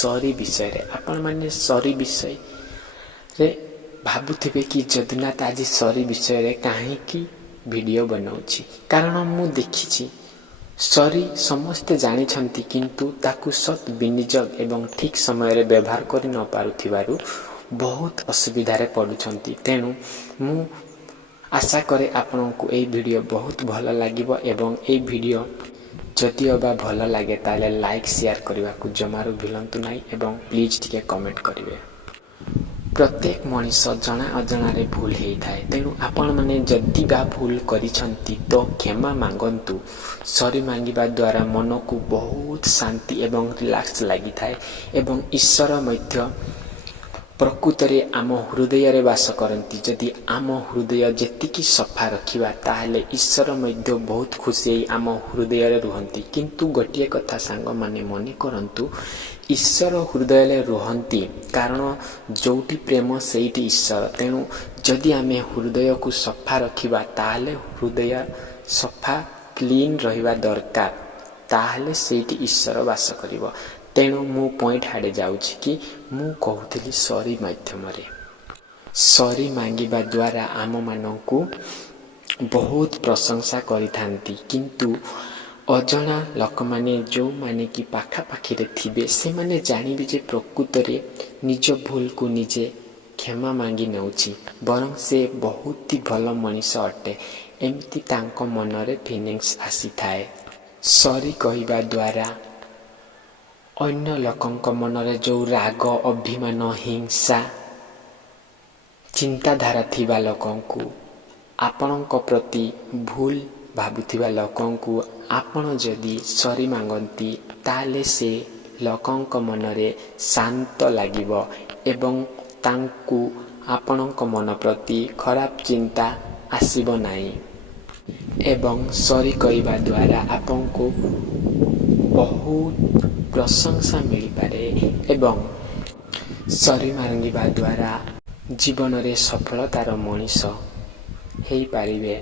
सरी विषय रे आपण माने सरी विषय रे भाबुथिबे कि जदुनाथ आज सरी विषय रे काहेकि वीडियो बनाउछि कारण मु देखिछि सरी समस्ते जानिछंती किंतु ताकू सत विनियोग एवं ठीक समय रे व्यवहार करि न पारुथिबारु बहुत असुविधा रे पडुछंती तेनु मु आशा करे आपनकु ए वीडियो बहुत भल लागिबो एवं ए वीडियो जदि अबा भल लागे ताले लाइक शेयर करबा को जमारू भिलंतु नाही एवं प्लीज टिके कमेंट करिवे। प्रत्येक मनीष जना अजना रे भूल हेई थाए तेनु आपण माने जदि बा भूल करिसंती तो क्षमा मांगंतु। सॉरी मांगिबा द्वारा मन को बहुत शांति एवं रिलैक्स लागि थाए एवं ईश्वर मध्य प्रकृतरे आम हृदय रे वास करती। जदि आम हृदय जेतिकी सफा रखिबा ताहले ईश्वर मध्य बहुत खुशी आम हृदय रे रुहंती किंतु गोटिए कथा सांग माने मने करंतु ईश्वर हृदय रे रुहंती कारण जोटी प्रेम सेठी ईश्वर तेनु जदि आमे हृदय को सफा रखिबा ताहले हृदय सफा क्लीन रहिबा दरकार ताहले सेठी ईश्वर वास करिवो। तेणु मु पॉइंट हाड़े जाउछि कि मु कहूଥିଲି सॉरी माध्यम रे सॉरी मांगिबा द्वारा आम मानकु बहुत प्रशंसा करिथांती किंतु अजना लोक माने जो माने कि पाखा पाखी रे थिबे से माने जानिबे जे प्रकृत रे निज भूल को निजे क्षमा मांगी नउछि बरं से बहुत ही भल मनीष अटे एमती तांको मन रे फीलिंग्स आसी थाए। सॉरी कहिबा द्वारा अन्य लोकंक मन रे जो राग अभिमान हिंसा चिंताधारा थिबा लोकंकु आपणक प्रति भूल भाबुथिबा लोकंकु आपण जदि सॉरी मांगंती ताले से लोकंक मन रे शांत लागिबो एवं तांकु आपणक मन प्रति खराब चिंता आसीबो नाही एवं सॉरी कहिबा द्वारा आपनको बहुत प्रशंसा मिल पारे एवं सॉरी मांगिबा द्वारा जीवन रे सफलतार मनीष हेई पारिबे।